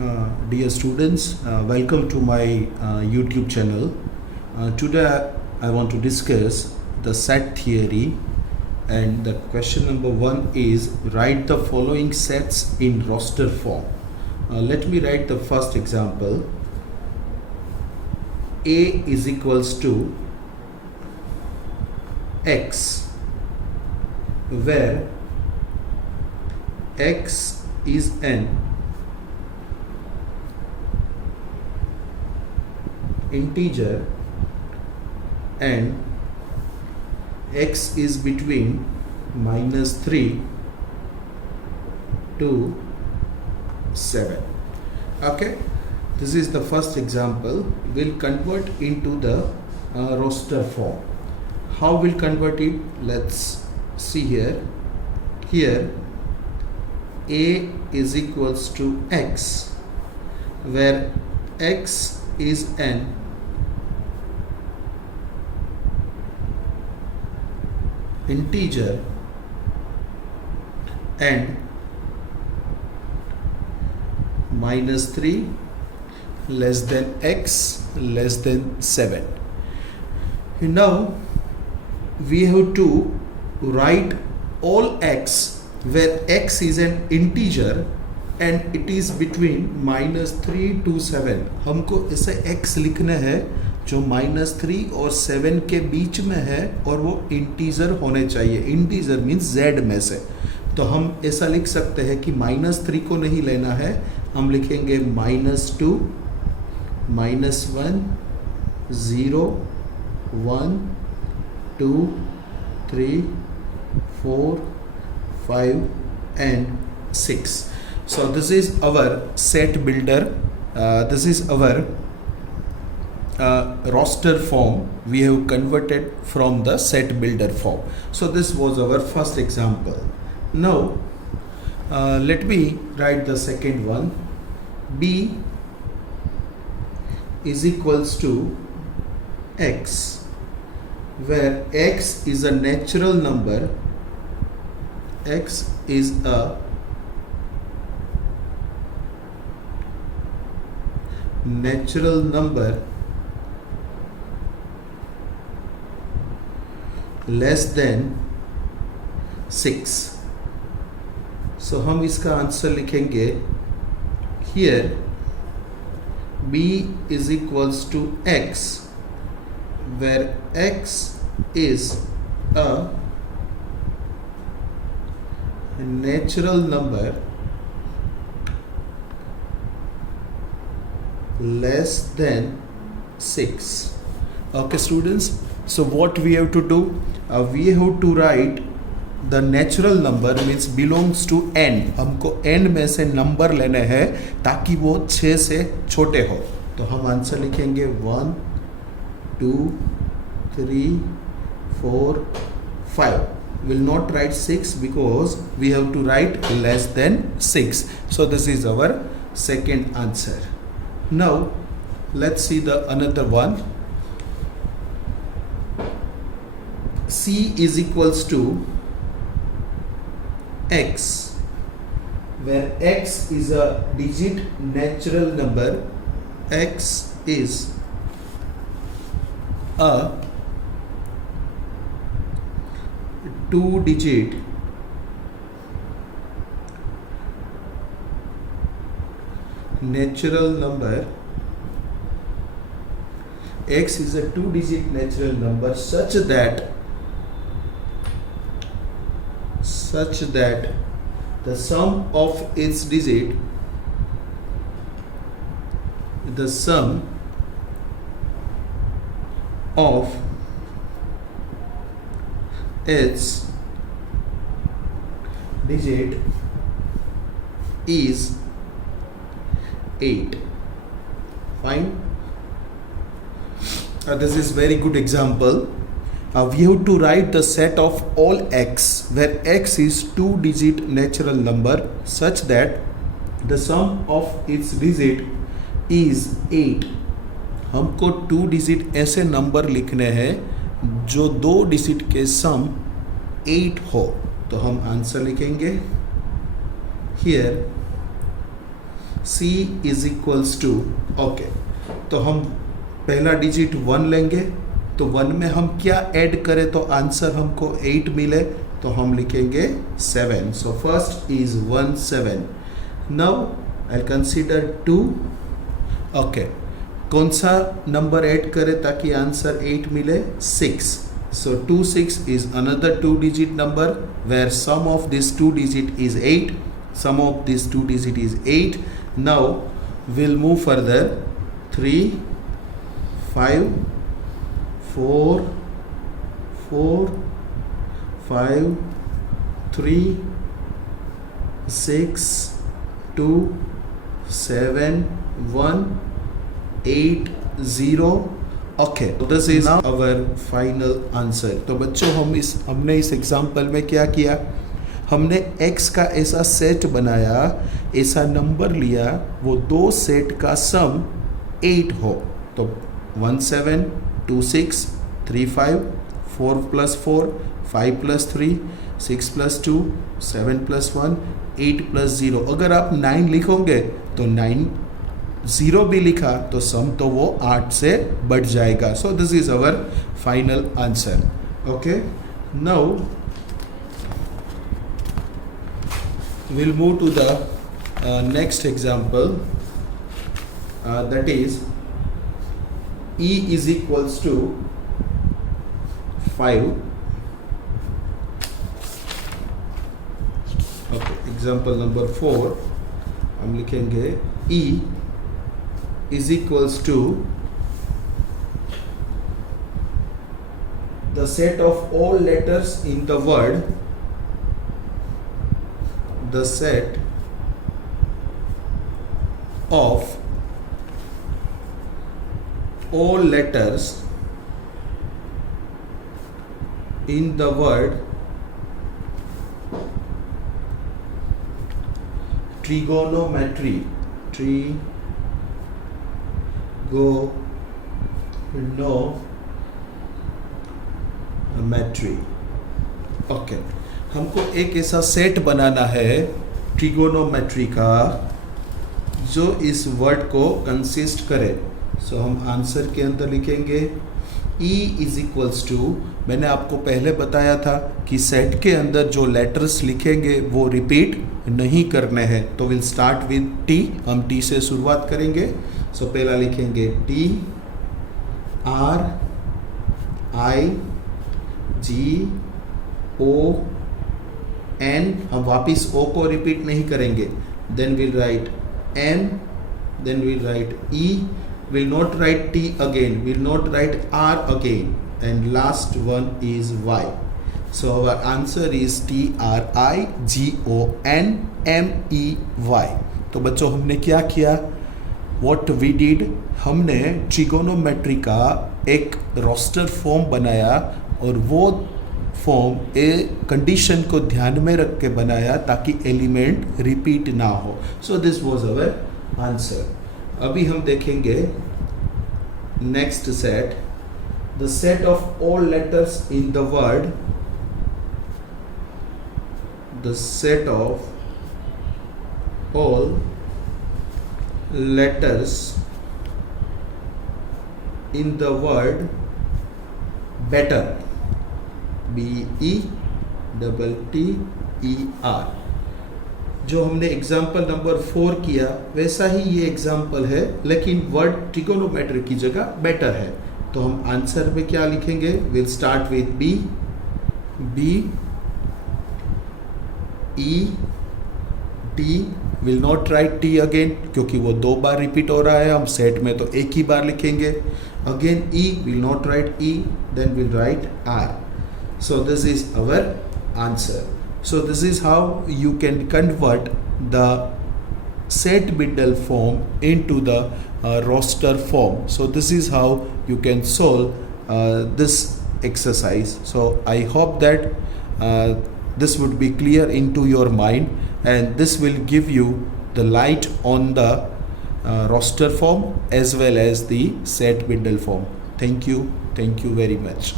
Dear students, welcome to my YouTube channel. Today I want to discuss the set theory, and the question number 1 is write the following sets in roster form. Let me write the first example. A is equals to X, where X is an integer and X is between -3 to 7. Okay, this is the first example. We'll convert into the roster form. How we'll convert it? Let's see here. Here A is equals to X, where X is an integer and -3 less than X less than 7. Now we have to write all X where X is an integer and it is between -3 to 7. हमको ऐसे X लिखना है जो -3 और 7 के बीच में है और वो इंटीजर होने चाहिए. इंटीजर मीन्स Z में से. तो हम ऐसा लिख सकते हैं कि -3 को नहीं लेना है, हम लिखेंगे -2, -1, 0, 1, 2, 3, 4, 5 and 6. So this is our set builder. This is our roster form. We have converted from the set builder form. So this was our first example. Now let me write the second one. B is equals to X, where X is a natural number. X is a natural number less than 6. So हम इसका answer लिखेंगे. Here B is equals to X, where X is a natural number less than 6. Okay students, so what we have to do? We have to write the natural number means belongs to n. हमको n में से number लेने हैं ताकि वो 6 से छोटे हो. तो हम आंसर लिखेंगे 1, 2, 3, 4, 5. Will not write 6 because we have to write less than 6. So this is our second answer. Now let's see the another one. C is equals to X, where X is a digit natural number. X is a 2-digit natural number. X is a 2-digit natural number such that the sum of its digit, the sum of its digit is 8. Fine. This is very good example. We have to write the set of all X where X is 2-digit natural number such that the sum of its digit is 8. हमको 2 digit ऐसे number लिखने हैं जो 2 digit के सम 8 हो. तो हम answer लिखेंगे. Here C is equals to, okay, तो हम पहला डिजिट 1 लेंगे, तो 1 में हम क्या ऐड करें तो आंसर हमको 8 मिले, तो हम लिखेंगे 7. So first is 1 7. Now I consider 2, okay, कौन सा नंबर ऐड करें ताकि आंसर 8 मिले, 6. So 2 6 is another 2 digit number where sum of this 2 digit is 8. Sum of this 2 digit is 8. Now we'll move further. 3 5 4 4 5 3 6 2 7 1 8 0. Okay, this is our final answer. तो बच्चों हमने इस example में क्या किया, हमने x का ऐसा सेट बनाया, ऐसा नंबर लिया, वो दो सेट का सम 8 हो. तो 1 7 2 6 3 5 4 + 4 5 + 3 6 + 2 7 + 1 8 + 0. अगर आप 9 लिखोगे तो 9 0 भी लिखा तो सम तो वो 8 से बढ़ जाएगा. So this is our final answer. Okay, now we'll move to the next example, that is E is equals to 5. Okay, example number 4 हम लिखेंगे E is equals to the set of all letters in the word, the set of all letters in the word trigonometry. Trigonometry. Okay, हमको एक ऐसा set बनाना है trigonometry का जो इस word को कंसिस्ट करे. सो हम आंसर के अंदर लिखेंगे E इज इक्वल्स टू, मैंने आपको पहले बताया था कि सेट के अंदर जो लेटर्स लिखेंगे वो रिपीट नहीं करने हैं. तो विल स्टार्ट विद T, हम T से शुरुआत करेंगे. सो पहला लिखेंगे T R I G O N, हम वापिस O को रिपीट नहीं करेंगे. Then will write N, then will write E, will not write T again, will not write R again, and last one is Y. So our answer is TRIGONMEY. तो बच्चों हमने क्या किया, what we did, हमने trigonometry का एक roster form बनाया और वो फॉर्म ए कंडीशन को ध्यान में रख के बनाया ताकि एलिमेंट रिपीट ना हो. So this was our answer. अभी हम देखेंगे next set, the set of all letters in the word, the set of all letters in the word better, BETTER. जो हमने एग्जाम्पल नंबर 4 किया वैसा ही ये एग्जाम्पल है, लेकिन वर्ड ट्रिगोनोमेट्री की जगह बेटर है. तो हम आंसर में क्या लिखेंगे, will start with B E T, will not right T again क्योंकि वो 2 बार रिपीट हो रहा है. हम सेट में तो एक ही बार लिखेंगे. Again E, will not write E, then will write R. So this is our answer. So this is how you can convert the set bundle form into the roster form. So this is how you can solve this exercise. So I hope that this would be clear into your mind, and this will give you the light on the roster form as well as the set bundle form. Thank you very much.